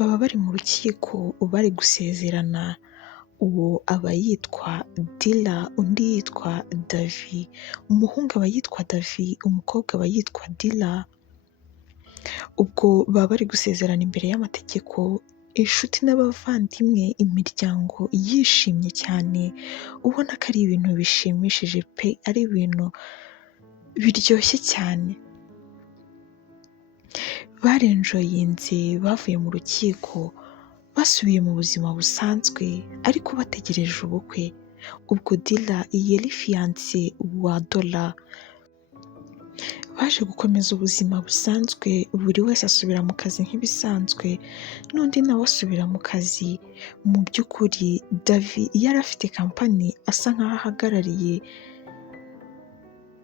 baba bari mu rukiko bari gusezerana, uwo aba yitwa Dilla undi yitwa Davy, umuhungu aba yitwa Davy, umukobwa aba yitwa Dilla, ubwo baba bari gusezerana imbere y'amategeko, inshuti n'abavandimwe, imiryango yishimye cyane, ubona ko ari ibintu bishimishije pe, ari ibintu biryoshye cyane. Barenjoyinze, bavuye mu rukiko, basubiye mu buzima busanzwe ariko bategereje ubukwe. Ubwo Dilla yari fiyanse wa Dola. Baje gukomeza ubuzima busanzwe, buri wese asubira mu kazi nk'ibisanzwe, n'undi nawe asubira mu kazi. Mu by'ukuri Davy yari afite kampani asa nk'aho ahagarariye,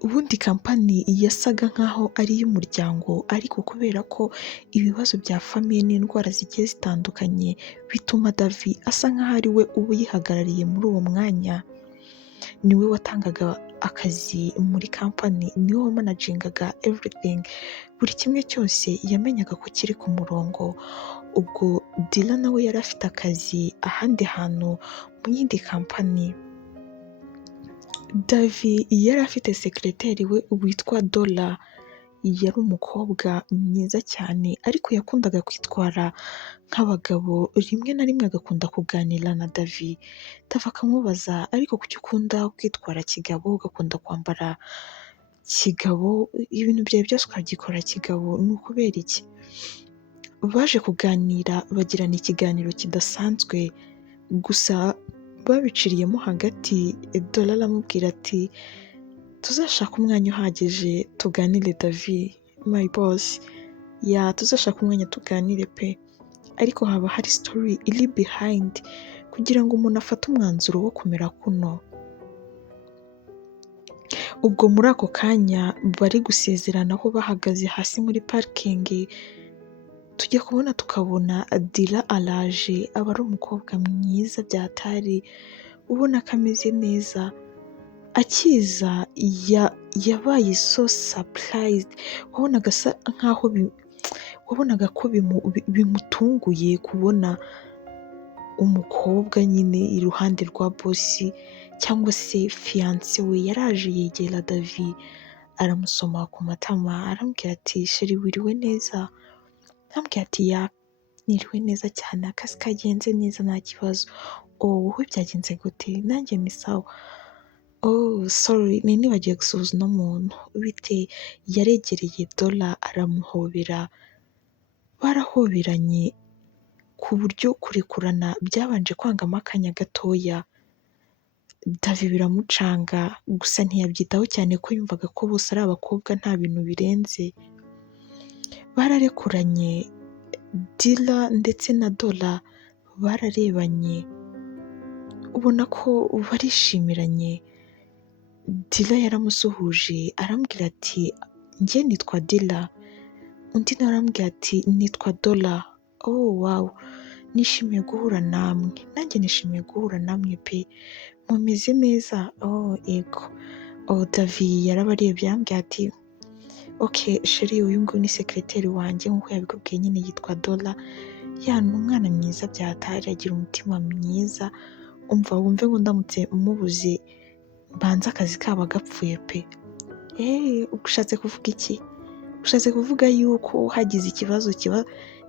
ubundi kampani yasaga nk'aho ari iy'umuryango, ariko kubera ko ibibazo bya famiye n'indwara zigiye zitandukanye bituma Davy asa nk'aho ari we uba uyihagarariye muri uwo mwanya. Niwe watangaga akazi muri kampani, niwe wamanagingaga everything, buri kimwe cyose yamenyaga ko kiri ku murongo. Ubwo Dilla nawe yari afite akazi ahandi hantu mu yindi kampani. Davy yari afite sekereteri we witwa Dola, yari umukobwa mwiza cyane ariko yakundaga kwitwara nk'abagabo, rimwe na rimwe agakunda kuganira na Davy. Davy akamubaza, ariko kuki ukunda kwitwara kigabo, ugakunda kwambara kigabo, ibintu byawe byose ukagikora kigabo, ni ukubera iki? Baje kuganira bagirana ikiganiro kidasanzwe, gusa babiciriyemo hagati, Dola aramubwira ati tuzashaka umwanya uhagije tuganire Davy, my boss, tuzashaka umwanya tuganire pe, ariko haba hari story iri behind kugira ngo umuntu afate umwanzuro wo kumera kuno. Ubwo muri ako kanya bari gusezerana aho bahagaze hasi muri parikingi, tujya kubona tukabona Dilla araje, aba ari umukobwa mwiza byatari, ubona ko ameze neza. Akiza yabaye so surprised, wabonaga asa nkaho wabonaga ko bimutunguye kubona umukobwa nyine iruhande rwa bosi cyangwa se fiyanse we. Yaraje yegera Davy aramusoma ku matama, aramubwira ati sheri wiriwe neza? Arambwira ati niriwe neza cyane, akazi kagenze neza nta kibazo. Wowe byagenze gute? Nanjye ni sawa. Sorry, nari nibagiwe gusuhuza uno muntu, bite? Yaregereye Dola aramuhobera, barahoberanye ku buryo kurekurana byabanje kwangamo akanya gatoya. Davy biramucanga, gusa ntiyabyitaho cyane ko yumvaga ko bose ari abakobwa nta bintu birenze. Bararekuranye, Dilla ndetse na Dola bararebanye, ubona ko barishimiranye. Dilla yaramusuhuje arambwira ati njye nitwa Dilla, undi nawe arambwira ati nitwa Dola. Wow, nishimiye guhura namwe. Nanjye nishimiye guhura namwe pe, mumeze neza? Ego. Davy yarabarebye arambwira ati okay sheri, uyu nguyu ni sekereteri wanjye nk'uko yabikubwiye nyine, yitwa Dola. Ni umwana mwiza byatari, agira umutima mwiza, umva wumve ngo ndamutse mubuze banza akazi kaba gapfuye pe. Ushatse kuvuga iki? Ushatse kuvuga yuko hagize ikibazo kiba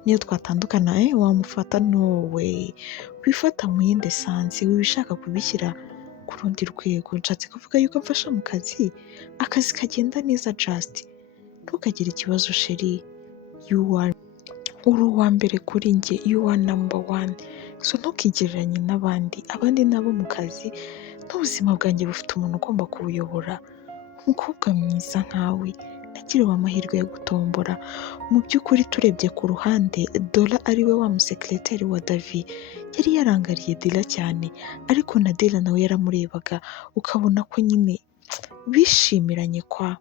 niyo twatandukana wamufata? No way, wifata mu yindi sansi, wibishaka kubishyira ku rundi rwego. Nshatse kuvuga yuko mfasha mu kazi, akazi kagenda neza, just ntukagire ikibazo sheri, uri uwa mbere kuri njye, you are number one, so ntukigereranye n'abandi. Abandi nabo mu kazi n'ubuzima bwanjye bufite umuntu ugomba kubuyobora. Umukobwa mwiza nkawe nagiriwe amahirwe yo gutombora. Mu by'ukuri turebye ku ruhande, Dola ari we wa musekereteri wa Davy yari yarangariye Dilla cyane, ariko na Dilla nawe yaramurebaga ukabona ko nyine bishimiranye kwa.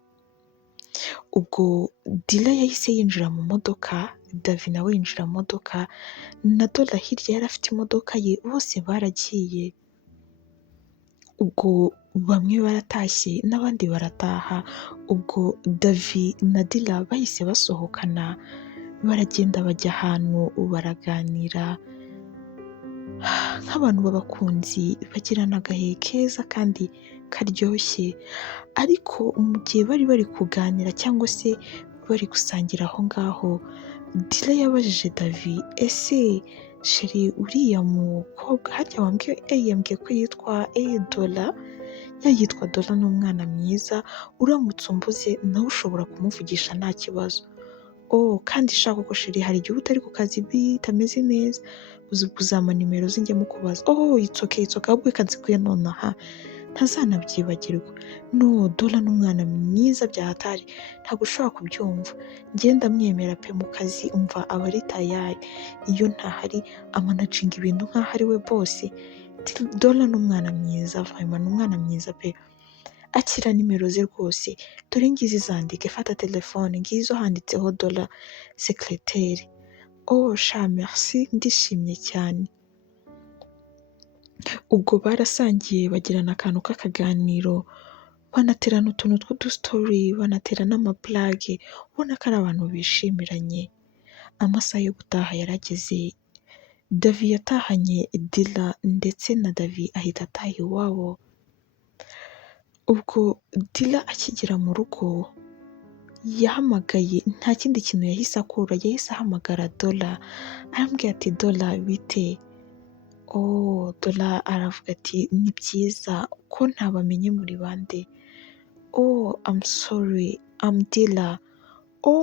Ubwo Dilla yahise yinjira mu modoka, Davy nawe yinjira mu modoka, na Dola hirya yari afite imodoka ye, bose baragiye. Ubwo bamwe baratashye n'abandi barataha. Ubwo Davy na Dilla bahise basohokana baragenda bajya ahantu baraganira nk'abantu b'abakunzi, bagirana agahe keza kandi karyoshye, ariko mu gihe bari bari kuganira cyangwa se bari gusangira aho ngaho, Dila yabajije Davi, ese sheri uriya mukobwa harya yambwiye ko yitwa Dola, yitwa Dola ni umwana mwiza, uramutse umbuze nawe ushobora kumuvugisha nta kibazo. Kandi shaka ko sheri hari igihe utari ku kazi bitameze neza, uzi kuzama nimero ze njye mukubaza. It's okay ahubwo reka nzikuye nonaha ntazanabyibagirwa. No, Dola ni umwana mwiza bya hatari, ntabwo ushobora kubyumva, ngenda mwemera pe mu kazi umva aba ari tayari, iyo ntahari amanaginga ibintu nk'aho ari we bose. Dola ni umwana mwiza, Vayima ni umwana mwiza pe. Akira nimero ze rwose, dore ngizi zandike, fata telefone ngizo handitseho Dola secrétaire. Sha merci, ndishimye cyane. Ubwo barasangiye bagirana akantu k'akaganiro, banaterana utuntu tw'udustory, banatera n'amablage, ubona ko ari abantu bishimiranye. Amasaha yo gutaha yarageze, Davi yatahanye Dila ndetse na Davi ahita ataha iwabo. Ubwo Dila akigera mu rugo yahamagaye, nta kindi kintu yahise akora, yahise ahamagara Dola, arambwira ati Dola bite? Dola aravuga ati ni byiza, ko ntabamenye muri bande? I'm sorry, I'm Dila.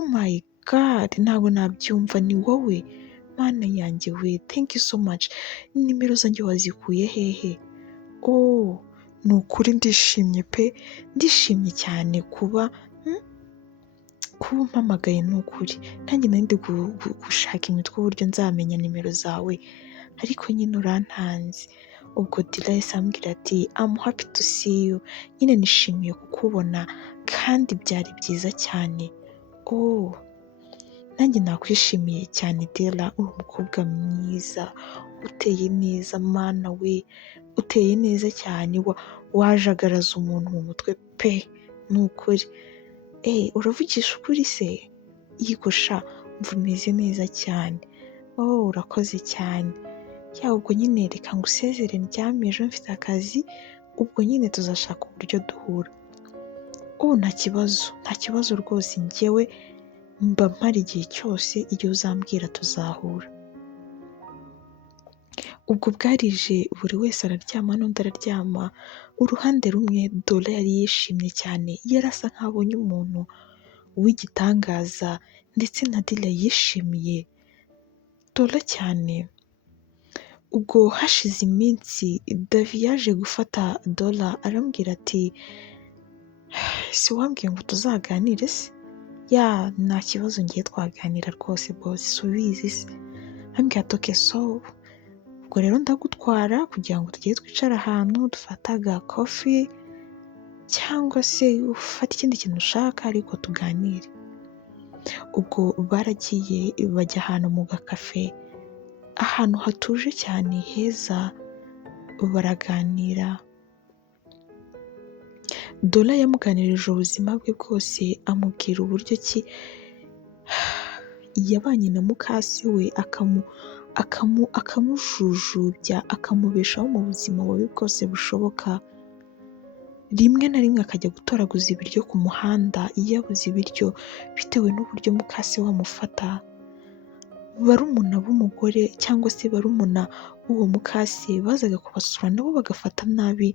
My God, ntabwo nabyumva, ni wowe? Mana yanjye we, thank you so much. Nimero zanjye wazikuye hehe? Ni ukuri ndishimye pe, ndishimye cyane kuba umpamagaye, ni ukuri. Nanjye nari ndi gushaka imitwe uburyo nzamenya nimero zawe, ariko nyine urantanze. Ubwo Dila yahise ambwira ati I'm happy to see you, nyine nishimiye kukubona kandi byari byiza cyane. Nanjye nakwishimiye cyane Dila, uri umukobwa mwiza, uteye neza, mana we, uteye neza cyane, wajagaraza umuntu mu mutwe pe, ni ukuri. Uravugisha ukuri se? Yego sha, mva umeze neza cyane. Urakoze cyane. Ubwo nyine reka ngusezere ndyame, ejo mfite akazi, ubwo nyine tuzashaka uburyo duhura. Nta kibazo rwose, njyewe mba mpari igihe cyose, igihe uzambwira tuzahura. Ubwo bwarije buri wese araryama n'undi araryama, uruhande rumwe Dola yari yishimye cyane, yarasa nk'aho abonye umuntu w'igitangaza, ndetse na Dila yishimiye Dola cyane. Ubwo hashize iminsi Davi yaje gufata Dola, arambwira ati si wambwiye ngo tuzaganire se? Nta kibazo, ngiye twaganira rwose bose, subizi se? Ambwira ati okay, so ubwo rero ndagutwara kugira ngo tujye twicara ahantu dufata aga coffee cyangwa se ufate ikindi kintu ushaka ariko tuganire. Ubwo baragiye bajya ahantu mu gakafe, ahantu hatuje cyane heza, baraganira. Dola yamuganirije ubuzima bwe bwose, amubwira uburyo ki yabanye na mukase we akamujujubya, akamubeshaho mu buzima bubi bwose bushoboka. Rimwe na rimwe akajya gutoraguza ibiryo ku muhanda iyo yabuze ibiryo, bitewe n'uburyo mukase we amufata. Barumuna b'umugore cyangwa se barumuna b'uwo mukase bazaga kubasura, nabo bagafata nabi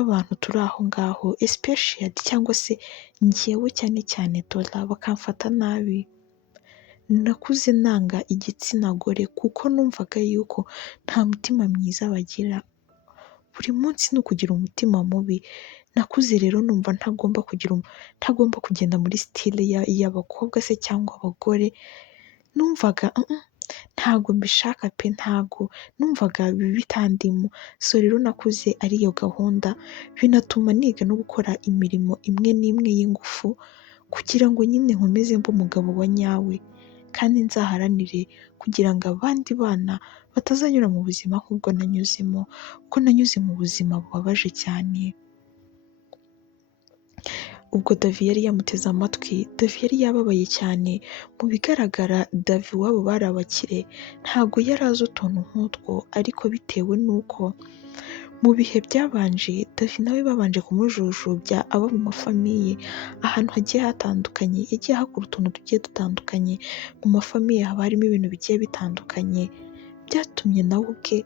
abantu turi aho ngaho, especially cyangwa se njyewe cyane cyane Dola, bakamfata nabi. Nakuze nanga igitsina gore kuko numvaga yuko nta mutima mwiza bagira, buri munsi ni ukugira umutima mubi. Nakuze rero numva ntagomba kugenda muri style y'abakobwa se cyangwa abagore, numvaga ntago mbishaka pe, ntago numvaga bitandimo. So rero nakuze ari iyo gahunda, binatuma niga no gukora imirimo imwe n'imwe y'ingufu, kugira ngo nyine nkomeze mbe umugabo wa nyawe, kandi nzaharanire kugira ngo abandi bana batazanyura mu buzima nk'ubwo nanyuzemo, kuko nanyuze mu buzima bubabaje cyane. ubwo Davi yari yamuteze amatwi. Davi yari yababaye cyane, mu bigaragara Davi iwabo bari abakire, ntabwo yari azi utuntu nk'utwo, ariko bitewe n'uko mu bihe byabanje Davi nawe babanje kumujujubya aba mu mafamiye ahantu hagiye hatandukanye, yagiye ahakura utuntu tugiye dutandukanye, mu mafamiye haba harimo ibintu bigiye bitandukanye, byatumye nawe ubwe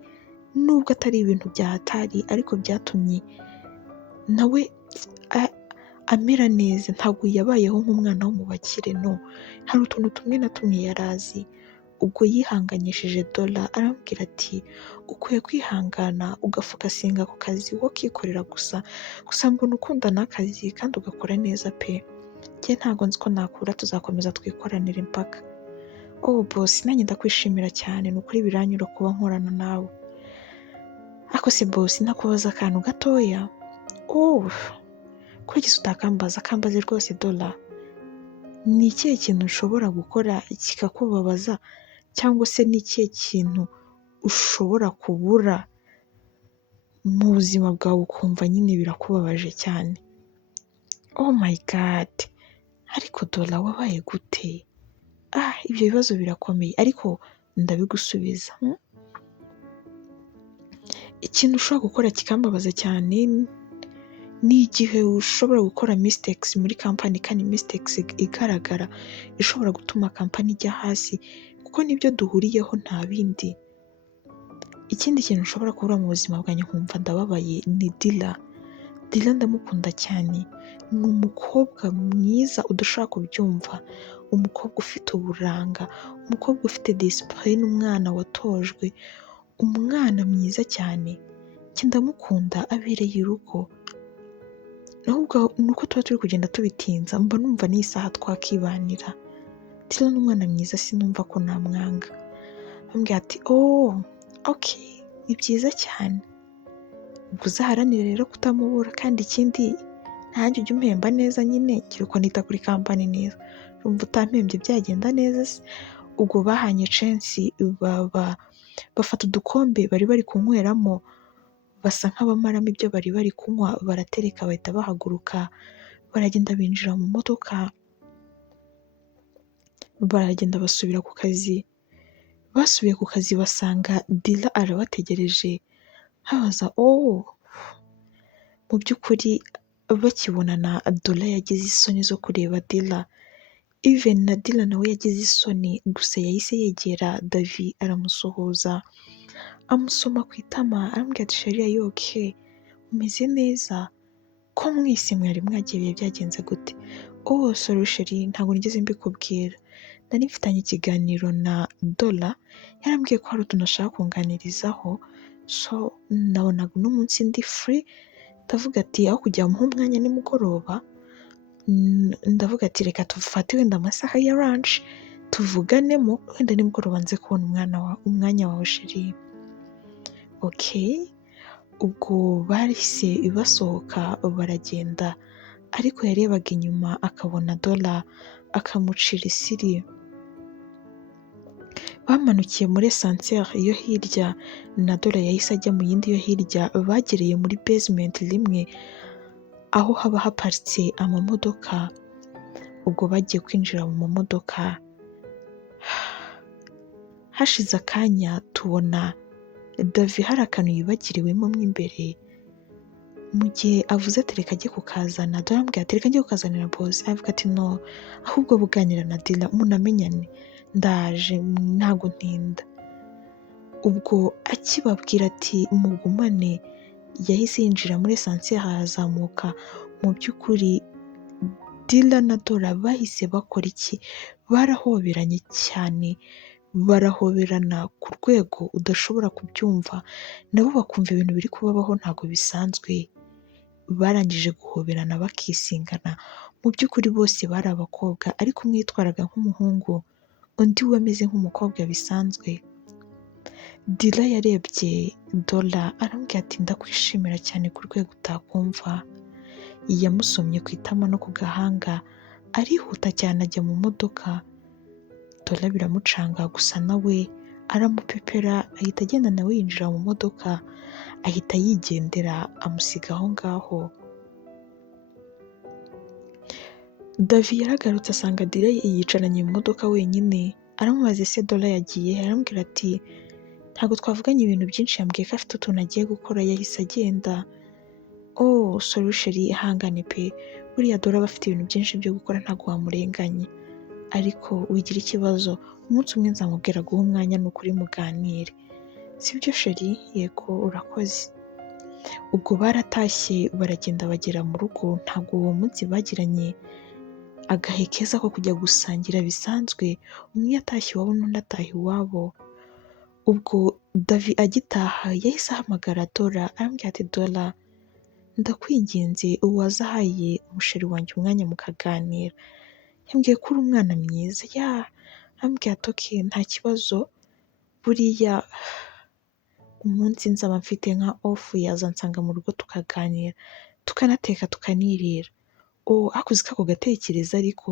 nubwo atari ibintu bya hatari, ariko byatumye nawe amera neza. Ntabwo yabayeho nk'umwana wo mu bakire, no, hari utuntu tumwe na tumwe yari azi. Ubwo yihanganyishije Dola arambwira ati ukwiye kwihangana ugafokasinga ku kazi wo kikorera gusa mbona ukunda n'akazi kandi ugakora neza pe, njye ntabwo nzi ko nakura, tuzakomeza twikoranire impaka. Boss nanjye ndakwishimira cyane, ni ukuri biranyura kuba nkorana nawe. Ariko se boss nakubaza akantu gatoya? Kugeza utakambaza, akambaze rwose Dola. Ni ikihe kintu ushobora gukora kikakubabaza, cyangwa se ni ikihe kintu ushobora kubura mu buzima bwawe ukumva nyine birakubabaje cyane? Oh my God! Ariko Dola wabaye gute? Ibyo bibazo birakomeye, ariko ndabigusubiza. Ikintu ushobora gukora kikambabaza cyane ni igihe ushobora gukora mistakes muri kampani, kandi mistakes igaragara ishobora gutuma kampani ijya hasi, kuko nibyo duhuriyeho nta bindi. Ikindi kintu ushobora kubura mu buzima bwanjye nkumva ndababaye ni Dila. Dila ndamukunda cyane, ni umukobwa mwiza udashobora kubyumva, umukobwa ufite uburanga, umukobwa ufite discipline, umwana watojwe, umwana mwiza cyane. Ndamukunda, abereye urugo. Ahubwo nuko tuba turi kugenda tubitinza, mba numva n'iyi saha twakibanira. Dila ni umwana mwiza, sinumva ko namwanga. Ambwira ati okay, ni byiza cyane. Ubwo uzaharanire rero kutamubura, kandi ikindi nanjye ujye umpemba neza nyine, ngira uko nita kuri kampani neza. Urumva utampembye byagenda neza se? Ubwo bahanye censi, bafata udukombe bari bari kunyweramo, basa nk'abamaramo ibyo bari bari kunywa, baratereka bahita bahaguruka, baragenda binjira mu modoka, baragenda basubira ku kazi. Basubiye ku kazi basanga Dila arabategereje, habaza mu by'ukuri bakibonana Dola yagize isoni zo kureba Dila, even na Dila nawe yagize isoni, gusa yahise yegera Davi aramusuhuza, amusoma ku itama, arambwira ati sheri are you okay? Umeze neza? Ko mwese mwari mwagiye byagenze gute? Sorry sheri, ntabwo nigeze mbikubwira. Nari mfitanye ikiganiro na Dola, yarambwiye ko hari utuntu ashaka kunganirizaho, so nabonaga uno munsi ndi free, ndavuga ati aho kujya muha umwanya nimugoroba, ndavuga ati reka tufate wenda amasaha ya lunch tuvuganemo, wenda nimugoroba nze kubona umwanya wawe sheri. Okay, ubwo bahise basohoka baragenda, ariko yarebaga inyuma akabona Dola akamucira isiri. Bamanukiye muri esanseri yo hirya, na Dola yahise ajya mu yindi yo hirya, bagereye muri basement rimwe aho haba haparitse amamodoka. Ubwo bagiye kwinjira mu mamodoka, hashize akanya tubona Davi hari akantu yibagiriwemo mo imbere. Mu gihe avuze ati reka ajye kukazana, Dola arambwira ati reka njye kukazanira boss. Avuga ati no, ahubwo buganira na Dila munamenyane, ndaje ntabwo ntinda. Ubwo akibabwira ati mugumane, yahise yinjira muri esanseri harazamuka. Mu by'ukuri Dila na Dola bahise bakora iki? Barahoberanye cyane, barahoberana ku rwego udashobora kubyumva, nabo bakumva ibintu biri kubabaho ntabwo bisanzwe. Barangije guhoberana bakisingana. Mu by'ukuri bose bari abakobwa, ariko umwe yitwaraga nk'umuhungu, undi we ameze nk'umukobwa bisanzwe. Dila yarebye Dola arambwira ati ndakwishimira cyane ku rwego utakumva. Yamusomye ku itama no ku gahanga, arihuta cyane ajya mu modoka. Dola biramucanga, gusa nawe aramupepera, ahita agenda nawe yinjira mu modoka, ahita yigendera amusiga aho ngaho. Davi yaragarutse asanga Dila yiyicaranye mu modoka wenyine, aramubaza ese Dola yagiye he? Aramubwira ati ntabwo twavuganye ibintu byinshi, yambwiye ko afite utuntu agiye gukora yahise agenda. Oh sorry chérie, ihangane pe, buriya Dola aba afite ibintu byinshi byo gukora ntabwo wamurenganye, ariko wigira ikibazo, umunsi umwe nzamubwira guha umwanya ni ukuri muganire. Sibyo chérie? Yego urakoze. Ubwo baratashye baragenda bagera mu rugo, ntabwo uwo munsi bagiranye agahe keza ko kujya gusangira bisanzwe, umwe yatashye iwabo n'undi ataha iwabo. Ubwo Davi agitaha yahise ahamagara Dola aramubwira ati Dola, ndakwinginze wazahaye umusheri wanjye umwanya mukaganira, yambwiye ko uri umwana mwiza. Arambwira ati okay nta kibazo, buriya umunsi nzaba mfite nka off yaza nsanga mu rugo tukaganira, tukanateka tukanirira. Ariko uzi ko ako gatekerezo ariko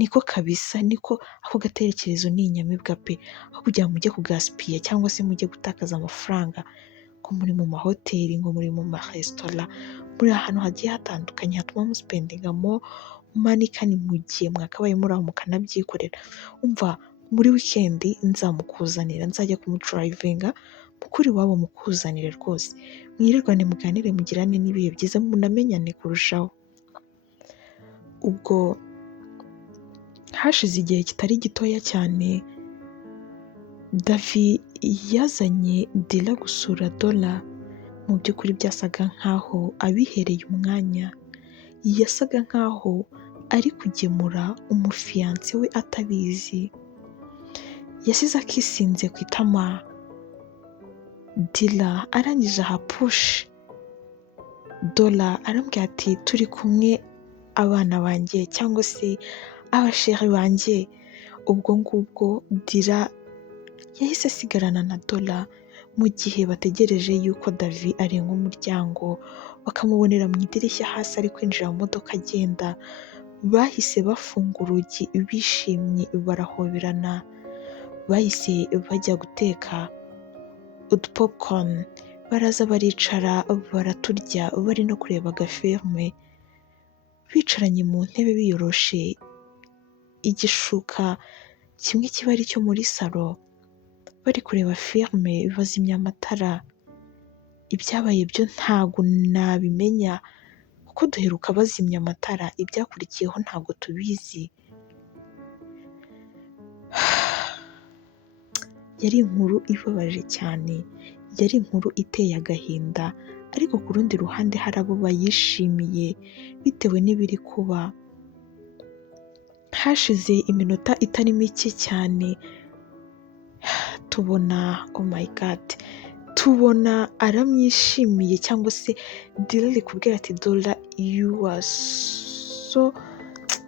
niko kabisa, niko ako gatekerezo ni inyamibwa pe, aho kugira ngo mujye kugasipiya cyangwa se mujye gutakaza amafaranga ngo muri mu mahoteli, ngo muri mu maresitora, muri ahantu hagiye hatandukanye hatuma musipendinga mo mani kandi mu gihe mwakabaye muri aho mukanabyikorera. Umva muri wikendi nzamukuzanira, nzajya kumudrivinga mukuri iwabo mukuzanire rwose, mwirirwane muganire mugirane n'ibihe byiza munamenyane kurushaho. Ubwo hashize igihe kitari gitoya cyane, Davi yazanye Dila gusura Dola. Mu by'ukuri byasaga nkaho abihereye umwanya, yasaga nkaho ari kugemura umufiyanse we atabizi. Yasize akisinze ku itama Dila, arangije aha push Dola arambwira ati turi kumwe abana banjye cyangwa se abasheri banjye. Ubwo ngubwo Dila yahise asigarana na Dola mu gihe bategereje yuko Davi arenga umuryango, bakamubonera mu idirishya hasi ari kwinjira mu modoka agenda. Bahise bafunga urugi bishimye barahoberana, bahise bajya guteka udupopcorn, baraza baricara baraturya bari no kureba agafilme, bicaranye mu ntebe biyoroshe igishuka kimwe kiba ari cyo muri salo, bari kureba filme bazimya amatara. Ibyabaye byo ntabwo nabimenya kuko duheruka bazimya amatara, ibyakurikiyeho ntabwo tubizi. Yari inkuru ibabaje cyane, yari inkuru iteye agahinda, ariko ku rundi ruhande hari abo bayishimiye bitewe n'ibiri kuba. Hashize iminota itari mike cyane tubona oh my god, tubona aramwishimiye cyangwa se Dila ari kubwira ati Dola you are so,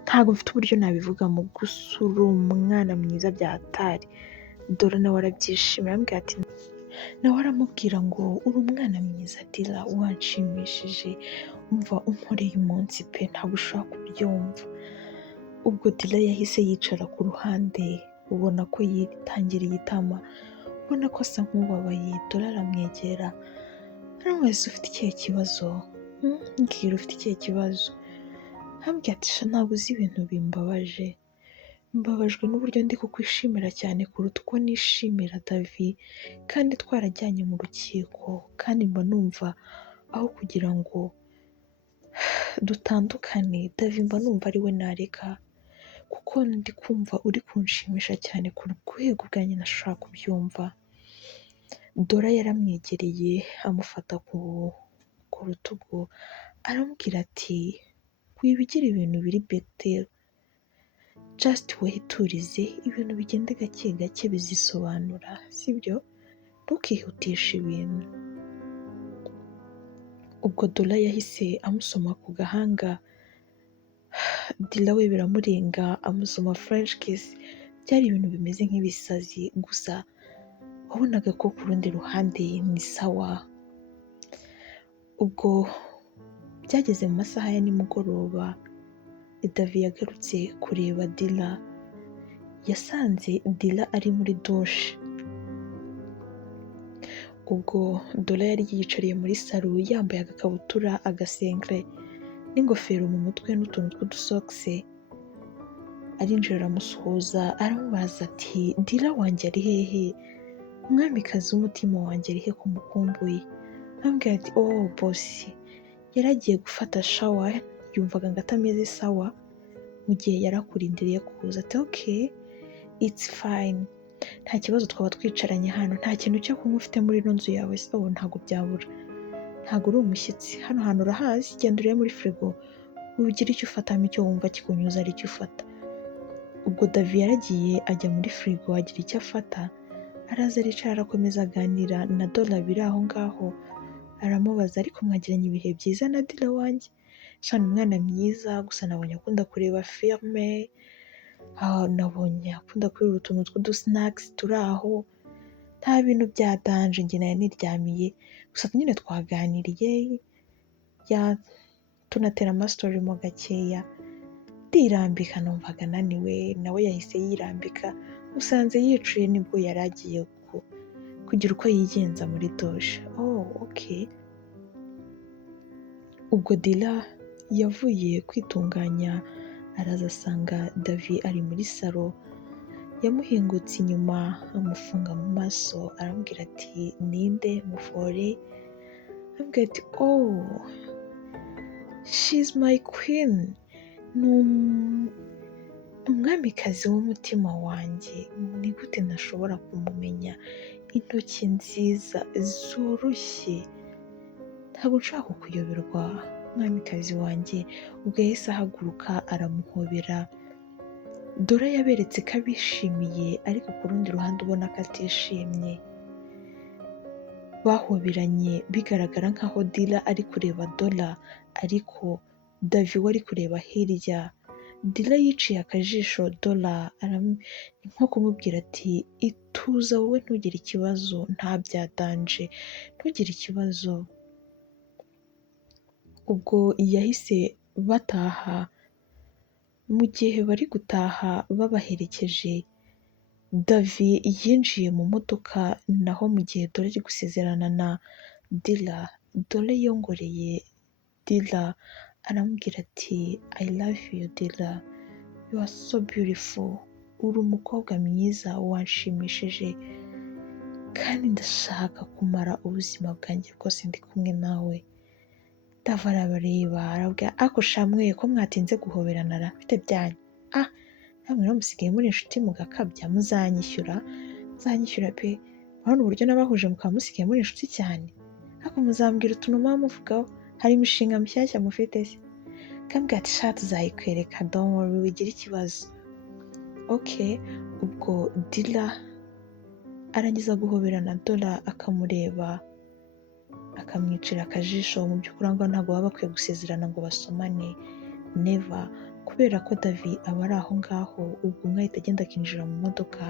ntabwo mfite uburyo nabivugamo, gusa uri umwana mwiza bya hatari. Dola nawe arabyishimira aramubwira ati, nawe aramubwira ngo uri umwana mwiza Dila, wanshimishije, umva unkoreye umunsi pe ntabwo ushobora kubyumva. Ubwo Dila yahise yicara ku ruhande, ubona ko yitangiriye itama, ubona ko asa nk'ubabaye. Dola aramwegera aramubaza ufite ikihe kibazo? Mbwira ufite ikihe kibazo? Arambwira ati ntabwo uzi ibintu bimbabaje, mbabajwe n'uburyo ndi kukwishimira cyane kuruta uko nishimira Davi, kandi twarajyanye mu rukiko, kandi mba numva aho kugira ngo dutandukane Davi mba numva ari we nareka, kuko ndi kumva uri kunshimisha cyane ku rwego bwanjye ntashobora kubyumva. Dola yaramwegereye amufata ku rutugu aramubwira ati wibigira ibintu biri bete, just wihiturize, ibintu bigende gake gake bizisobanura, sibyo? Ntukihutishe ibintu. Ubwo Dola yahise amusoma ku gahanga, Dila we biramurenga, amusoma French kiss, byari ibintu bimeze nk'ibisazi, gusa wabonaga ko ku rundi ruhande ni sawa. Ubwo byageze mu masaha ya nimugoroba, Davi yagarutse kureba Dila, yasanze Dila ari muri dushe. Ubwo Dola yari yiyicariye muri salo yambaye agakabutura, agasengre n'ingofero mu mutwe n'utuntu tw'udusokisi. arinjira aramusuhuza aramubaza ati Dila wanjye ari hehe, umwamikazi w'umutima wanjye ari he ko mukumbuye? Arambwira ati oh bosi yari agiye gufata shawa yumvaga ngo atameze sawa mu gihe yarakurindiriye kuza. Ati okay it's fine, nta kibazo, twaba twicaranye hano, nta kintu cyo kunywa ufite muri ino nzu yawe se? Oh ntabwo byabura, ntabwo uri umushyitsi, hano hantu urahazi, genda urebe muri firigo ugire icyo ufatamo, icyo wumva kikunyuze ari cyo ufata. Ubwo Davi yaragiye ajya muri firigo agira icyo afata, araza aricara arakomeza aganira na Dola biri aho ngaho. Aramubaza ariko mwagiranye ibihe byiza na Dila wanjye? Shana umwana mwiza, gusa nabonye akunda kureba filime, nabonye akunda kureba utuntu tw'udusinakisi turi aho, nta bintu bya danje, njye nayo niryamiye, gusa nyine twaganiriye tunatera amasitori mo gakeya, ndirambika numvaga ananiwe, nawe yahise yirambika, usanze yicuye nibwo yari agiye kugira uko yigenza muri doshe. Oh okay. Ubwo Dila yavuye kwitunganya araza asanga Davi ari muri salo, yamuhingutse inyuma amufunga mu maso, aramubwira ati ninde mufore? Arambwira ati oh she's my queen, ni umwamikazi w'umutima wanjye, ni gute ntashobora kumumenya? Intoki nziza zoroshye, ntabwo nshaka kuyoberwa mwamikazi wanjye. Ubwo yahise ahaguruka aramuhobera. Dora yaberetse ko abishimiye, ariko ku rundi ruhande ubona ko atishimye. Bahoberanye bigaragara nkaho Dila ari kureba Dola, ariko Davi we ari kureba hirya. Dila yiciye akajisho Dola, nko kumubwira ati ituza wowe, ntugire ikibazo, nta byadanje, ntugire ikibazo. Ubwo yahise bataha. Mu gihe bari gutaha babaherekeje, Davi yinjiye mu modoka, naho mu gihe Dora ari gusezerana na Dila, Dora yongoreye Dila aramubwira ati I love you Dila, you are so beautiful, uri umukobwa mwiza wanshimishije, kandi ndashaka kumara ubuzima bwanjye bwose ndi kumwe nawe. Dava arabareba arabwira ako shamwe ko mwatinze guhoberana ra bite byanyu? Namwe rero musigaye muri inshuti mugakabya, muzanyishyura pe, urabona uburyo nabahuje mukaba musigaye muri inshuti cyane, ariko muzambwira utuntu muba muvugaho, hari imishinga mishyashya mufite se? Kambwira ati sha tuzayikwereka, don't worry, wigira ikibazo. Okay. Ubwo Dila arangiza guhoberana Dola, akamureba akamwicira akajisho. Mu by'ukuri ngo ntabwo baba bakwiye gusezerana ngo basomane, never, kubera ko Davi aba ari aho ngaho. Ubwo umwe ahita agenda akinjira mu modoka,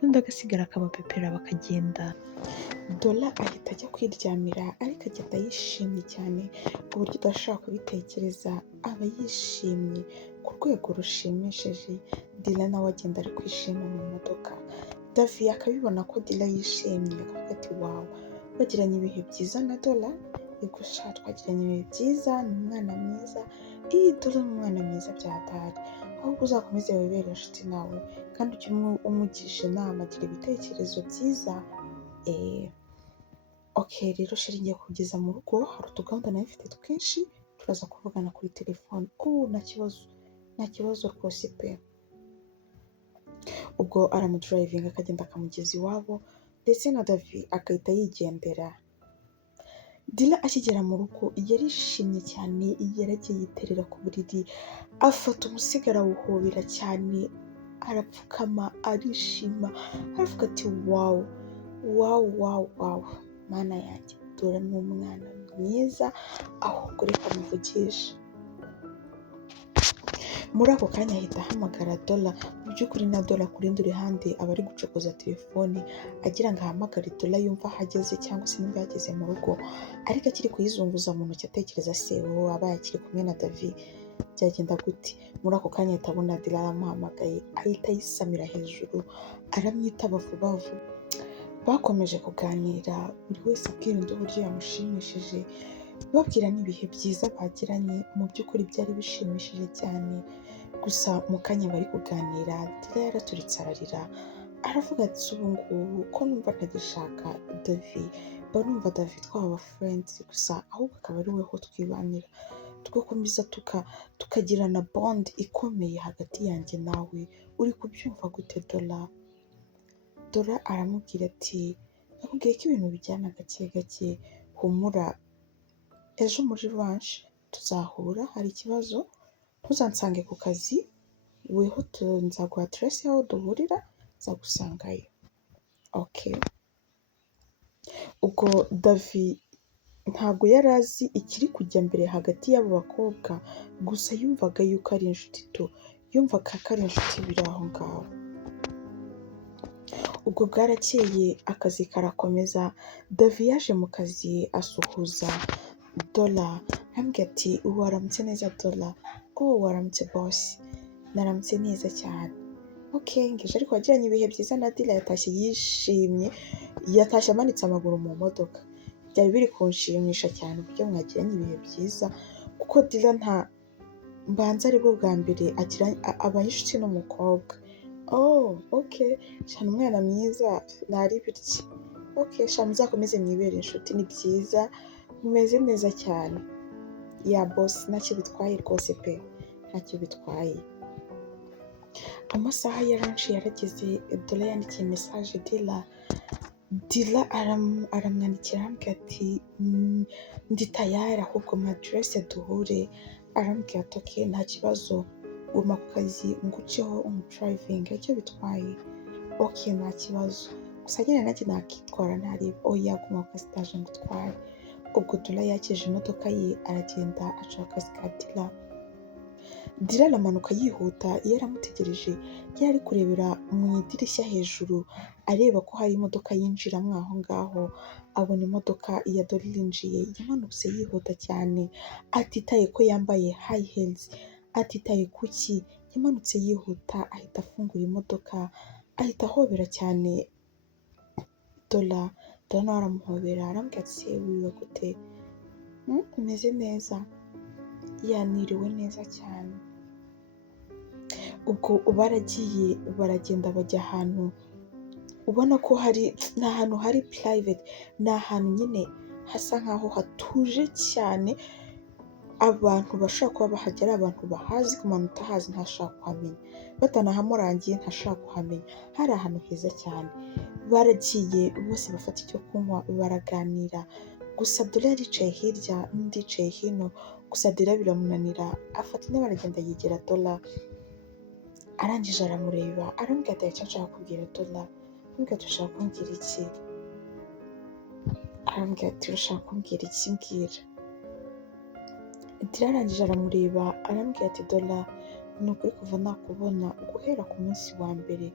n'undi agasigara akabapepera bakagenda. Dola ahita ajya kwiryamira, ariko agenda yishimye cyane ku buryo udashobora kubitekereza, aba yishimye ku rwego rushimishije. Dila nawe agenda ari kwishima mu modoka. Davi akabibona ko Dila yishimye, akavuga ati wow, bagiranye ibihe byiza na Dola, yego sha twagiranye ibihe byiza, ni umwana mwiza, Dola ni umwana mwiza byatari, ahubwo uzakomeze wibere inshuti nawe, kandi ujye umugisha inama, agira ibitekerezo byiza. Okay rero sheri ngiye kugeza mu rugo, hari utugahunda nawe mfite twinshi, turaza kuvugana kuri telefone. Nta kibazo rwose pe. Ubwo aramudrivinga akagenda akamugeza iwabo, ndetse na Davi agahita yigendera. Dila akigera mu rugo yarishimye cyane, yaragiye yiterera ku buriri, afata umusigara awuhobera cyane, arapfukama arishima, aravuga ati wow, mana yanjye, Dora ni umwana mwiza, ahubwo reka muvugisha. Muri ako kanya ahita ahamagara Dola. Mu by'ukuri na Dola ku rundi ruhande aba ari gucokoza telefone agira ngo ahamagare Dola yumva aho ageze, cyangwa se nimba yageze mu rugo, ariko akiri kuyizunguza mu ntoki atekereza se uwo aba yakiri kumwe na Davi byagenda gute. Muri ako kanya ahita abona Dila aramuhamagaye, ahita yisamira hejuru aramwitaba vuba vuba. Bakomeje kuganira, buri wese abwira undi uburyo yamushimishije, babwira n'ibihe byiza bagiranye. Mu by'ukuri byari bishimishije cyane, gusa mu kanya bari kuganira Dila yaraturitse ararira aravuga ati ubu ngubu ko numva ntagishaka Davi mba numva Davi twaba friends gusa ahubwo akaba ari weho twibanira tugakomeza tukagirana bond ikomeye hagati yanjye nawe uri kubyumva gute Dora aramubwira ati nakubwiye ko ibintu bijyana gake gake humura ejo muri lunch tuzahura hari ikibazo ntuzansange ku kazi weho nzaguha aderesi y'aho duhurira nzagusangayo okay ubwo Davi ntabwo yari azi ikiri kujya mbere hagati y'abo bakobwa gusa yumvaga yuko ari inshuti yumvaga ko ari inshuti biri aho ngaho ubwo bwarakeye akazi karakomeza Davi yaje mu kazi asuhuza Dola arambwira ati waramutse neza Dola waramutse boss naramutse neza cyane okay ngeje ariko wagiranye ibihe byiza na Dila yatashye yishimye yatashye amanitse amaguru mu modoka byari biri kunshimisha cyane uburyo mwagiranye ibihe byiza kuko Dila nta mbanza aribwo bwa mbere aba inshuti n'umukobwa okay shana umwana mwiza nari bityo okay shana muzakomeze mwibere inshuti ni byiza mumeze neza cyane ya boss ntacyo bitwaye rwose pe ntacyo bitwaye amasaha ya lunch yarageze Dola yandikiye message Dila aramwandikira arambwira ati ndi tayari ahubwo madresse duhure arambwira ati okay nta kibazo guma ku kazi nguceho driving icyo bitwaye okay nta kibazo gusa nyine nanjye nakitwara ntareba guma ku kazi ndaje ngutware ubwo Dola yakije imodoka ye aragenda aca akazi ka Dila aramanuka yihuta iyo aramutegereje yari ari kurebera mu idirishya hejuru areba ko hari imodoka yinjiramo aho ngaho abona imodoka ya Dola irinjiye yamanutse yihuta cyane atitaye ko yambaye high heels atitaye kuki yamanutse yihuta ahita afungura imodoka ahita ahobera cyane Dola nawe aramuhobera arambwira ati wiwe gute umeze neza yaniriwe neza cyane ubwo baragiye baragenda bajya ahantu ubona ko ni ahantu hari private ni ahantu nyine hasa nkaho hatuje cyane abantu bashaka kuba bahagera abantu bahazi ku muntu utahazi ntashaka kuhamenya batanahamurangiye ntashaka kuhamenya hari ahantu heza cyane baragiye bose bafata icyo kunywa baraganira gusa Dola yaricaye hirya n'undi yicaye hino gusa Dila biramunanira afata intebe aragenda yegera Dola arangije aramureba arambwira ati icyo nshaka kubwira Dola arambwira ati ushaka kumbwira iki arambwira ati ushaka kumbwira iki mbwira Dila arangije aramureba arambwira ati Dola ni ukuri kuva nakubona guhera ku munsi wa mbere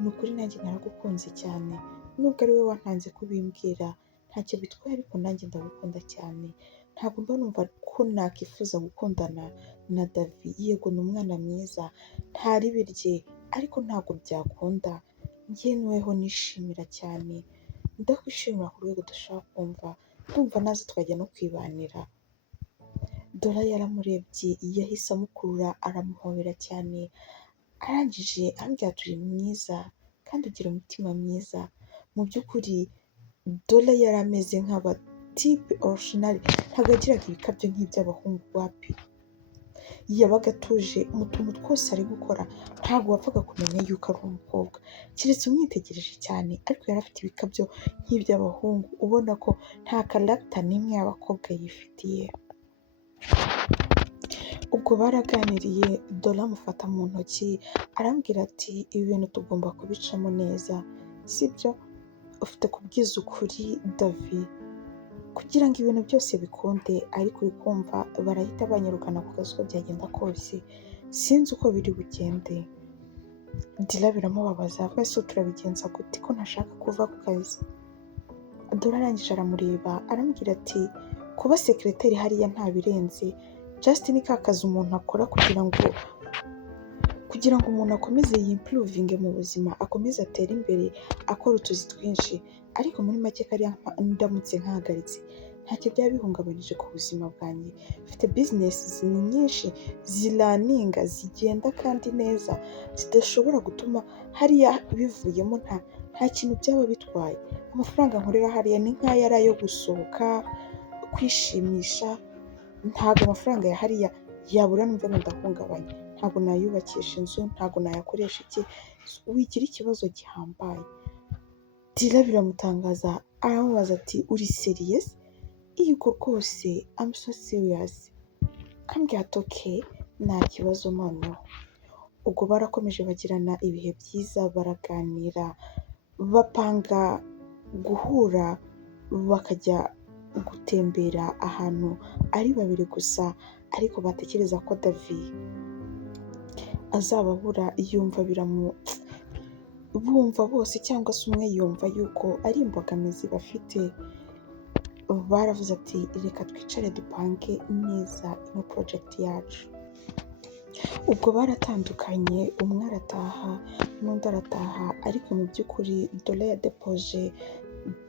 ni ukuri nanjye naragukunze cyane nubwo ari we wantanze kubimbwira ntacyo bitwaye ariko nanjye ndagukunda cyane ntabwo mba numva ko nakifuza gukundana na Davi yego ni umwana mwiza ntari birye ariko ntabwo byakunda njye niweho nishimira cyane ndakwishimira ku rwego udashaka kumva ndumva naze twajya no kwibanira Dola yaramurebye yahise amukurura aramuhobera cyane arangije arambwira turi mwiza kandi ugira umutima mwiza mu by'ukuri Dola yari ameze nk'abatipe original ntabwo yagiraga ibikabyo nk'iby'abahungu wapi yabaga atuje mu tuntu twose ari gukora ntabwo wapfaga kumenya yuko ari umukobwa keretse umwitegereje cyane ariko yari afite ibikabyo nk'iby'abahungu ubona ko nta karagita n'imwe y'abakobwa yifitiye ubwo baraganiriye Dola amufata mu ntoki arambwira ati ibi bintu tugomba kubicamo neza sibyo ufite kubwiza ukuri Davi kugira ngo ibintu byose bikunde ariko uri kumva barahita banyirukana ku kazi uko byagenda kose sinzi uko biri bugende Dila biramubabaza wese turabigenza gute ko ntashaka kuva ku kazi Dola arangije aramureba arambwira ati kuba sekreteri hariya nta birenze just ni ka kazi umuntu akora kugira ngo umuntu akomeze yimpuruvinge mu buzima akomeze atere imbere akora utuzi twinshi ariko muri make kariya ndamutse nkahagaritse ntacyo byaba bihungabanyije ku buzima bwanjye, mfite bizinesi nyinshi ziraninga zigenda kandi neza zidashobora gutuma hariya bivuyemo nta kintu byaba bitwaye, amafaranga nkorera hariya ni nk'ayo ari ayo gusohoka, kwishimisha, ntabwo amafaranga ya hariya yabura numva ngo ndahungabanye, ntabwo nayubakisha inzu, ntabwo nayakoresha iki, wigira ikibazo gihambaye. Dila biramutangaza, aramubaza ati uri serious? Yego rwose, I'm so serious. Ambwira ati okay, nta kibazo noneho. Ubwo barakomeje bagirana ibihe byiza, baraganira, bapanga guhura bakajya gutembera ahantu ari babiri gusa, ariko batekereza ko David azababura, yumva bumva bose cyangwa se umwe yumva yuko ari imbogamizi bafite. Baravuze ati reka twicare dupange neza ino project yacu. Ubwo baratandukanye, umwe arataha n'undi arataha, ariko mu by'ukuri Dola yadepoje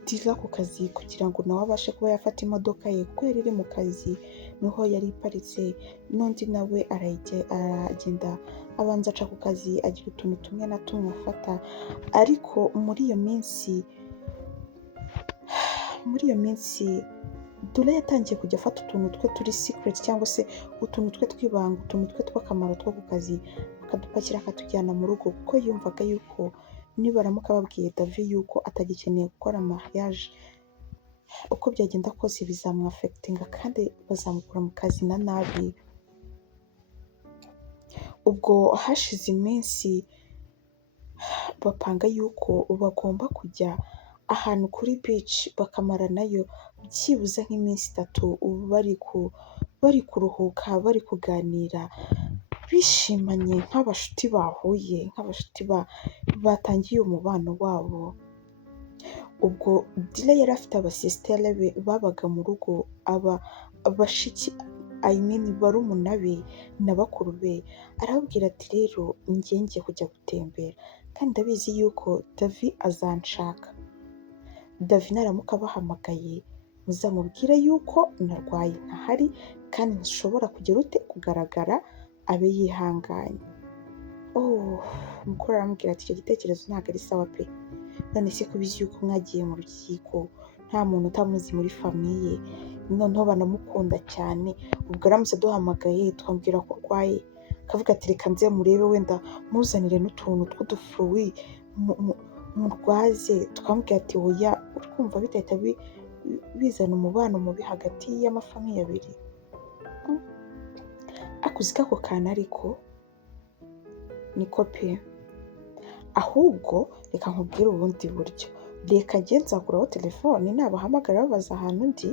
Dila ku kazi kugira ngo nawe abashe kuba yafata imodoka ye, kuko yari iri mu kazi niho yari iparitse, n'undi nawe aragenda abanza aca ku kazi agira utuntu tumwe na tumwe afata. Ariko muri iyo minsi Dola yatangiye kujya afata utuntu twe turi secret cyangwa se utuntu twe tw'ibanga, utuntu twe tw'akamaro two ku kazi, akadupakira akatujyana mu rugo, kuko yumvaga yuko nibaramuka babwiye David yuko atagikeneye gukora mariage, uko byagenda kose bizamwafectinga kandi bazamukura mu kazi na nabi. Ubwo hashize iminsi bapanga yuko bagomba kujya ahantu kuri beach bakamara nayo byibuze nk'iminsi 3 bari kuruhuka, bari kuganira, bishimanye nk'abashuti bahuye, nk'abashuti batangiye umubano wabo. Ubwo Dila yari afite abasisitere be babaga mu rugo, abashiki barumuna be na bakuru be. Arababwira ati rero ngiye kujya gutembera kandi ndabizi yuko David azanshaka. David naramuka abahamagaye muzamubwire yuko narwaye ntahari kandi ntishobora kugaragara, abe yihanganye. Umukuru aramubwira ati icyo gitekerezo ntabwo ari sawa pe, none se kubizi yuko mwagiye mu rukiko nta muntu utamuzi muri famiye, noneho banamukunda cyane, ubwo aramutse aduhamagaye twambwira ko urwaye, akavuga ati reka nze murebe wenda muzanire n'utuntu tw'udufuruwi murwaze, twambwira ati oya, uri kumva bidahita bizana umubano mubi hagati y'amafamiye abiri. Akuzi ko ako kantu ariko niko pe, ahubwo reka nkubwire ubundi buryo, reka njye nzakuraho telefone nabahamagara babaza ahantu ndi,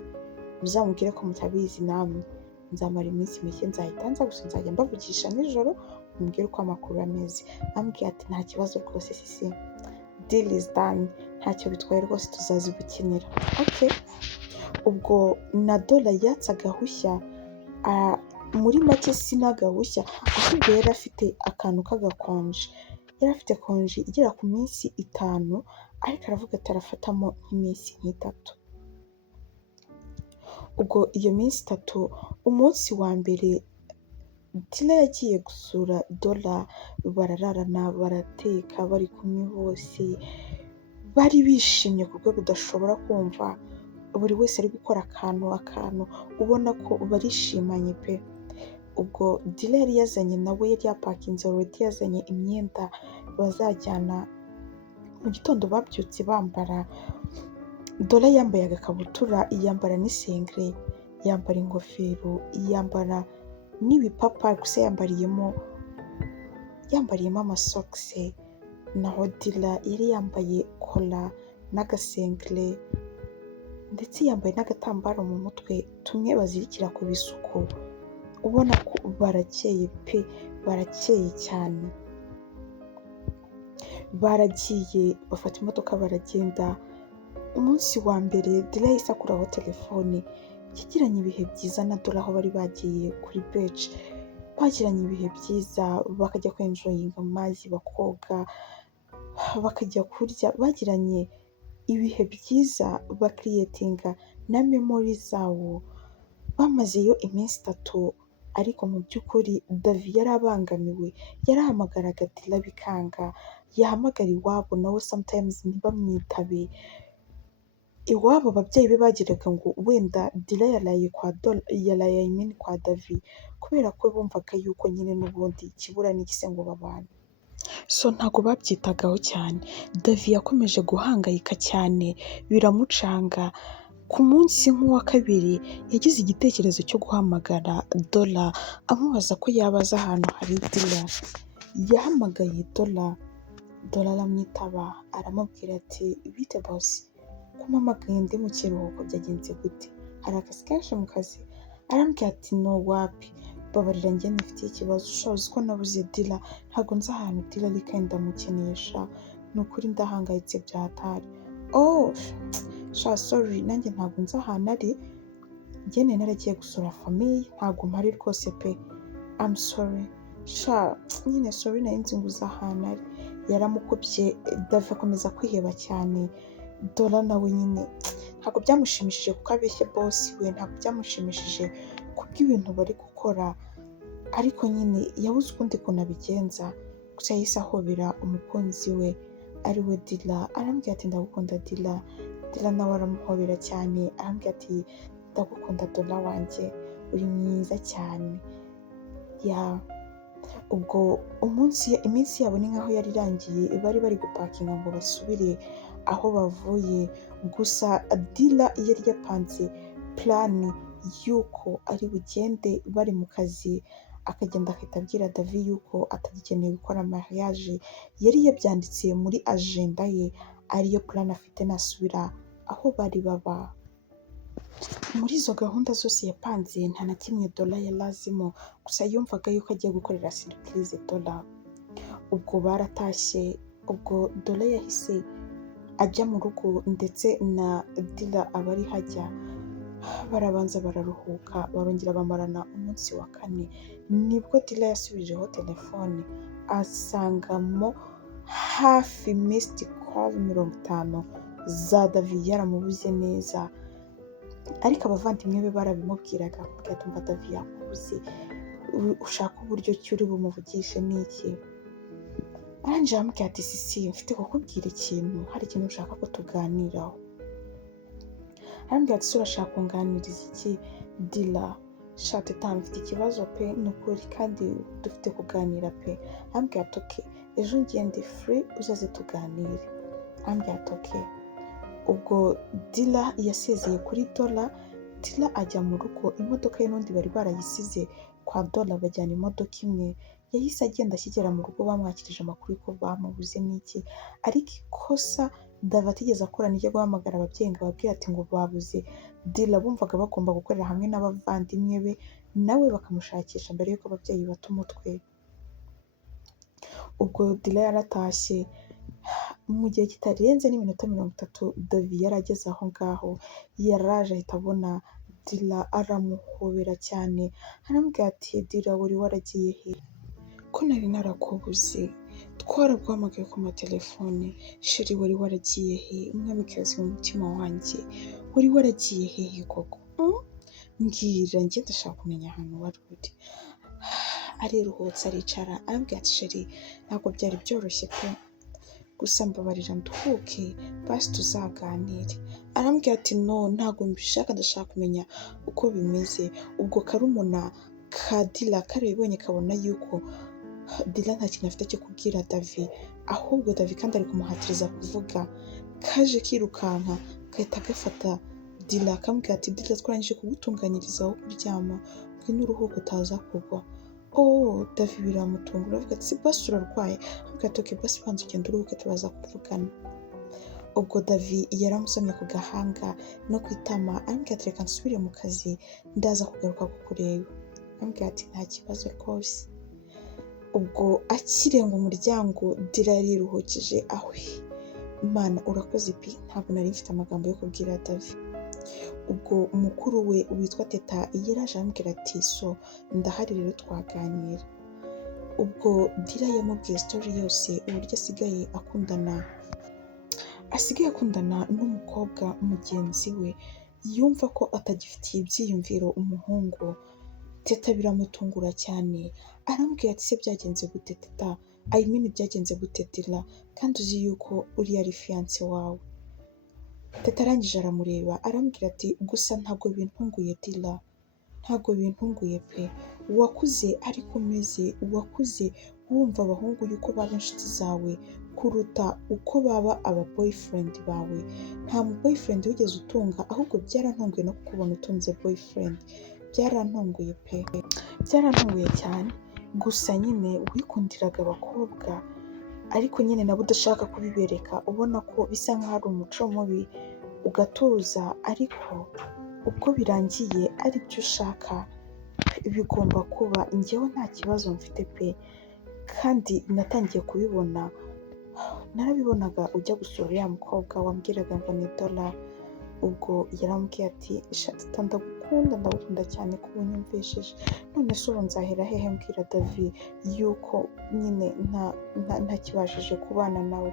muzamubwire ko mutabizi namwe, nzamara iminsi mike nzahita nza, gusa nzajya mbavugisha nijoro mumbwire uko amakuru ameze. Ambwira ati nta kibazo rwose sisi, deal is done, ntacyo bitwaye rwose tuzazigukenera. Okay. Ubwo na Dola yatse agahushya, muri make sinagahushya, ahubwo yari afite akantu k'agakonje, yari afite konji igera ku minsi 5, ariko aravuga ati arafatamo nk'iminsi 3. Ubwo iyo minsi 3, umunsi wa mbere Dila yagiye gusura Dola, barararana, barateka, bari kumwe bose, bari bishimye ku rwego udashobora kumva, buri wese ari gukora akantu, ubona ko barishimanye pe. Ubwo Dila yari yazanye nawe, yari yapakinze already, yazanye imyenda bazajyana mu gitondo, babyutse bambara. Dola yambaye agakabutura, yambara n'isengre, yambara ingofero, yambara n'ibipapa, gusa yambariyemo amasokisi. Naho Dila yari yambaye kola n'agasengre, ndetse yambaye n'agatambaro mu mutwe, tumwe bazirikira ku bisuko. Ubona ko barakeye pe, barakeye cyane. Baragiye bafata imodoka baragenda. Umunsi wa mbere Dila yahise akuraho telefone, yagiranye ibihe byiza na Dola, aho bari bagiye kuri beach, bagiranye ibihe byiza, bakajya kwenjoyinga mu mazi, bakoga, bakajya kurya, bagiranye ibihe byiza bakiriyetinga na memori zawo. Bamazeyo iminsi 3 ariko mu by'ukuri Davi yari abangamiwe, yarahamagaraga Dilla bikanga, yahamagara iwabo nawe sometimes ntibamwitabe. Iwabo ababyeyi be bagiraga ngo wenda Dilla yaraye kwa Davi kubera ko bumvaga yuko nyine n'ubundi ikibura n'igise ngo babane. So ntabwo babyitagaho cyane. Davi yakomeje guhangayika cyane biramucanga. Ku munsi nk'uwa kabiri yagize igitekerezo cyo guhamagara Dola amubaza ko yaba azi ahantu hari Dilla. Yahamagaye Dola aramwitaba aramubwira ati bite bosi, ko umpamagaye ndi mu kiruhuko byagenze gute, hari akazi kenshi mu kazi? Arambwira ati no wapi, babarira njye nifitiye ikibazo, uzi ko nabuze Dilla, ntabwo nzi ahantu Dilla ari kandi ndamukenesha, ni ukuri ndahangayitse bya hatari. Oh sorry, nanjye ntabwo nzi ahantu ari, njye naragiye gusura famiye, ntabwo mpari rwose pe, I'm sorry. Nyine sorry nari nzi ngo uzi ahantu ari. Yaramukubye, Davi akomeza kwiheba cyane. Dola nawe nyine ntabwo byamushimishije kuko abeshye bosi we, ntabwo byamushimishije kubw'ibintu bari gukora, ariko nyine yabuze ukundi kuntu abigenza. Gusa yahise ahobera umukunzi we ari we Dilla, arambwira ati ndagukunda Dilla. Dilla nawe aramuhobera cyane arambwira ati ndagukunda Dola wanjye, uri mwiza cyane. Ubwo iminsi yabo ni nkaho yari irangiye, bari gupakinga ngo basubire aho bavuye. Gusa Dilla yari yapanze plani y'uko ari bugende bari mu kazi, akagenda agahita abwira Davi y'uko atagikeneye gukora mariage. Yari yabyanditse muri agenda ye, ariyo plani afite nasubira aho bari baba. Muri izo gahunda zose yapanze nta na kimwe Dola yari azimo, gusa yumvaga yuko agiye gukorera surprise Dola. Ubwo baratashye, ubwo Dola yahise ajya mu rugo ndetse na Dilla aba ari hajya. Barabanza bararuhuka, barongera bamarana umunsi wa 4. Nibwo Dilla yasubijeho telefone asangamo hafi missed call 50 za Davi yaramubuze neza. Ariko abavandimwe be barabimubwiraga kuko tumva Davi yakubuze, ushaka uburyo ki uri bumuvugishe n'iki. Arangije aramubwira ati sisi, mfite kukubwira ikintu, hari ikintu ushaka ko tuganiraho. Arambwira ati urashaka kunganiriza iki Dilla? Teta mfite ikibazo pe, ni ukuri kandi dufite kuganira pe. Arambwira ati okay, ejo ngiye ndi free uzaze tuganire. Arambwira ati okay. Ubwo Dilla yasezeye kuri Dola, Dilla ajya mu rugo, imodoka ye n'undi bari barayisize kwa Dola bajyana imodoka imwe. Yahise agenda akigera mu rugo bamwakirije amakuru ko bamubuze n'iki, ariko ikosa Davi atigeze akora niryo guhamagara ababyeyi ngo ababwire ati ngo babuze Dilla. Bumvaga bagomba gukorera hamwe n'abavandimwe be nawe bakamushakisha mbere y'uko ababyeyi bata umutwe. Ubwo Dilla yaratashye, mu gihe kitarenze n'iminota 30 Davi yarageze aho ngaho. Yaraje ahita abona Dilla, aramuhobera cyane, aramubwira ati Dilla wari waragiye he? Ko nari narakubuze, twaraguhamagaye ku matelefone, sheri wari waragiye he? Umwamikazi w'umutima wanjye, wari waragiye hehe koko? Mbwira, njye ndashaka kumenya ahantu wari uri. Ariruhutse aricara, arambwira ati sheri ntabwo byari byoroshye pe, gusa mbabarira nduhuke basi tuzaganire. Arambwira ati no, ntabwo mbishaka, ndashaka kumenya uko bimeze. Ubwo karumuna ka Dilla karabibonye kabona yuko Dilla nta kintu afite cyo kubwira Davi, ahubwo Davi kandi ari kumuhatiriza kuvuga, kaje kirukanka gahita gafata Dilla akamubwira ati Dilla twarangije kugutunganyiriza aho kuryama, ngwino uruhuke utaza kugwa. Davi biramutungura, avuga ati basi urarwaye? Avuga ati okay basi banza ugenda uruhuke turaza kuvugana. Ubwo Davi yaramusomye ku gahanga no ku itama, arambwira ati reka nsubire mu kazi ndaza kugaruka kukureba. Arambwira ati nta kibazo rwose. Ubwo akirenga umuryango Dilla yariruhukije, ahwe Imana urakoze pe, ntabwo nari mfite amagambo yo kubwira Davi. Ubwo umukuru we witwa Teta yaraje arambwira ati so ndahari rero twaganira. Ubwo Dilla yamubwiye story yose, uburyo asigaye akundana n'umukobwa mugenzi we yumva ko atagifitiye ibyiyumviro umuhungu. Teta biramutungura cyane, arambwira ati se byagenze gute teta, byagenze gute Dila, kandi uzi yuko uriya ari fiyanse wawe. Teta arangije aramureba arambwira ati gusa ntabwo bintunguye Dila, ntabwo bintunguye pe, wakuze ariko umeze, wakuze wumva abahungu yuko baba inshuti zawe kuruta uko baba aba boyfriend bawe. Nta mu boyfriend wigeze utunga, ahubwo byarantunguye no kukubona utunze boyfriend, byarantunguye pe, byarantunguye cyane. Gusa nyine wikundiraga abakobwa ariko nyine nabo udashaka kubibereka, ubona ko bisa nk'aho ari umuco mubi, ugatuza, ariko ubwo birangiye ari byo ushaka bigomba kuba. Njyewe nta kibazo mfite pe, kandi natangiye kubibona, narabibonaga ujya gusura uriya mukobwa wambwiraga ngo ni Dola. Ubwo yarambwiye ati teta ndagukunda cyane ko unyumvishije, none se ubu nzahera hehe mbwira Davi yuko nyine ntakibashije kubana nawe.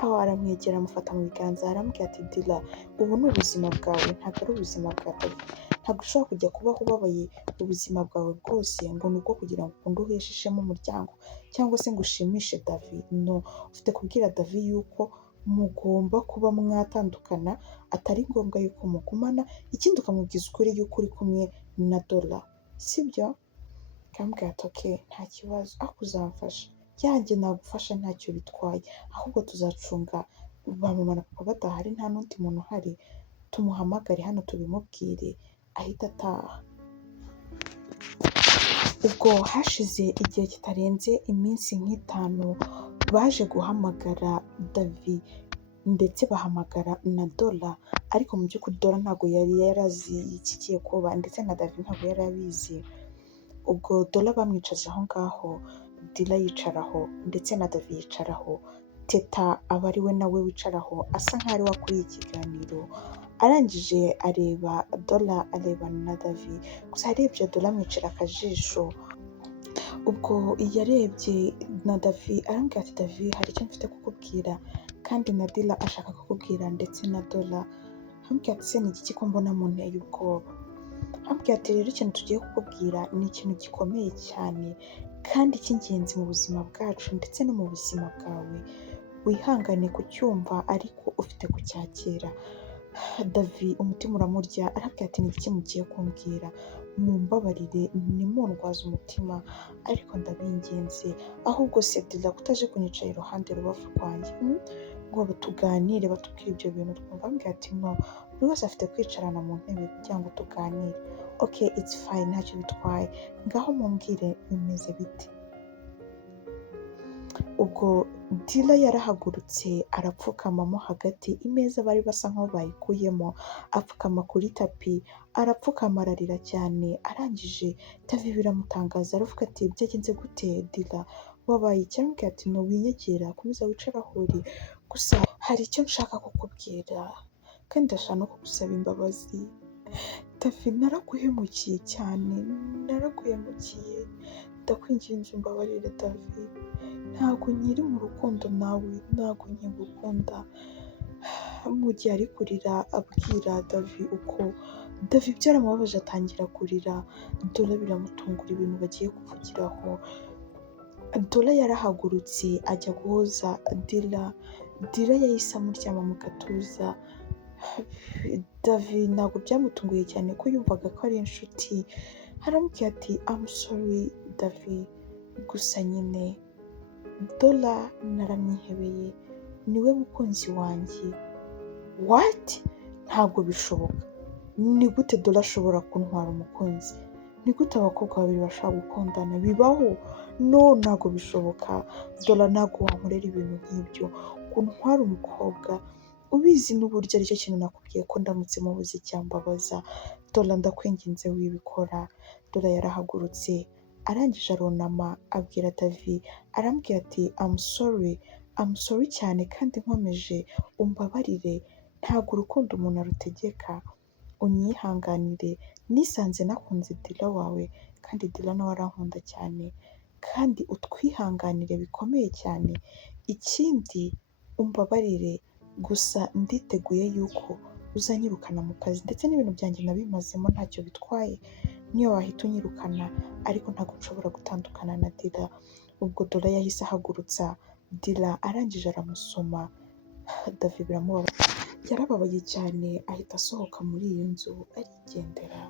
Aho aramwegera amufata mu biganza arambwira ati Dila, ubu ni ubuzima bwawe, ntabwo ari ubuzima bwa Davi. Ntabwo ushobora kujya kubaho ubabaye ubuzima bwawe bwose ngo ni uko kugira ngo ukunde uheshe ishema umuryango cyangwa se ngo ushimishe Davi. No, ufite kubwira Davi yuko mugomba kuba mwatandukana, atari ngombwa yuko mugumana, ikindi ukamubwiza ukuri yuko uri kumwe na Dola, sibyo? Akambwira ati okay, nta kibazo, ariko uzamfasha, yanjye nagufasha ntacyo bitwaye, ahubwo tuzacunga ba mama na papa badahari, nta n'undi muntu uhari, tumuhamagare hano tubimubwire ahita ataha. Ubwo hashize igihe kitarenze iminsi nk'itanu baje guhamagara Davi ndetse bahamagara na Dola, ariko mu by'ukuri Dola ntabwo yari yarazi ikigiye kuba ndetse na Davi ntabwo yari abizi. Ubwo Dola bamwicaje aho ngaho, Dila yicaraho ndetse na Davi yicaraho, Teta aba ari we nawe wicaraho asa nk'aho ari we wakuriye ikiganiro. Arangije areba Dola arebana na Davi, gusa yarebye Dola amwicira akajisho. Ubwo yarebye na Davi arambwira ati Davi, hari icyo mfite kukubwira kandi na Dila ashaka kukubwira ndetse na Dola. Arambwira ati se ni iki ko mbona munteye ubwoba? Arambwira ati rero ikintu tugiye kukubwira ni ikintu gikomeye cyane kandi cy'ingenzi mu buzima bwacu ndetse no mu buzima bwawe, wihangane kucyumva ariko ufite kucyakira. Davi umutima uramurya, arambwira ati ni iki mugiye kumbwira? Mumbabarire ntimundwaze umutima, ariko ndabinginze, ahubwo se Dila kutaje kunyicara iruhande rubavu rwanjye ngo tuganire batubwire ibyo bintu twumva. Arambwira ati no, buri wese afite kwicarana mu ntebe kugira ngo tuganire. Okay, it's fine, ntacyo bitwaye, ngaho mumbwire bimeze bite. Ubwo Dila yarahagurutse arapfukamamo hagati, imeza bari basa nkaho bayikuyemo, apfukama kuri tapi, arapfukama ararira cyane. Arangije Davi biramutangaza, aravuga ati byagenze gute Dila, wabaye iki? Arambwira ati no, winyegera, komeza wicare aho uri, gusa hari icyo nshaka kukubwira kandi ndashaka no kugusaba imbabazi. Davi, naraguhemukiye cyane, naraguhemukiye, ndakwinginze umbabarire Davi, ntabwo nkiri mu rukundo nawe, ntabwo nkigukunda. Mu gihe ari kurira abwira Davi uko, Davi byaramubabaje atangira kurira. Dola biramutungura ibintu bagiye kuvugiraho. Dola yarahagurutse ajya guhoza Dila, Dila yahise amuryama mu gatuza. Davi ntabwo byamutunguye cyane ko yumvaga ko ari inshuti. Aramubwira ati I'm sorry Davi, gusa nyine Dola naramwihebeye, niwe mukunzi wanjye. What? Ntabwo bishoboka. Ni gute Dola ashobora kuntwara umukunzi? Ni gute abakobwa babiri bashobora gukundana? Bibaho? No, ntabwo bishoboka. Dola, ntabwo wankorera ibintu nk'ibyo, kuntwara umukobwa ubizi n'uburyo aricyo kintu nakubwiye ko ndamutse mubuze icyambabaza. Dola, ndakwinginze wibikora. Dola yarahagurutse arangije arunama abwira Davi, arambwira ati I'm sorry cyane kandi nkomeje umbabarire, ntabwo urukundo umuntu arutegeka, unyihanganire, nisanze nakunze Dila wawe kandi Dila nawe arankunda cyane, kandi utwihanganire bikomeye cyane, ikindi umbabarire gusa nditeguye yuko uzanyirukana mu kazi ndetse n'ibintu byanjye nabimazemo ntacyo bitwaye, niyo wahita unyirukana ariko ntabwo nshobora gutandukana na Dila. Ubwo Dora yahise ahagurutsa Dila arangije aramusoma. David biramubabaza, yarababaye cyane ahita asohoka muri iyo nzu arigendera.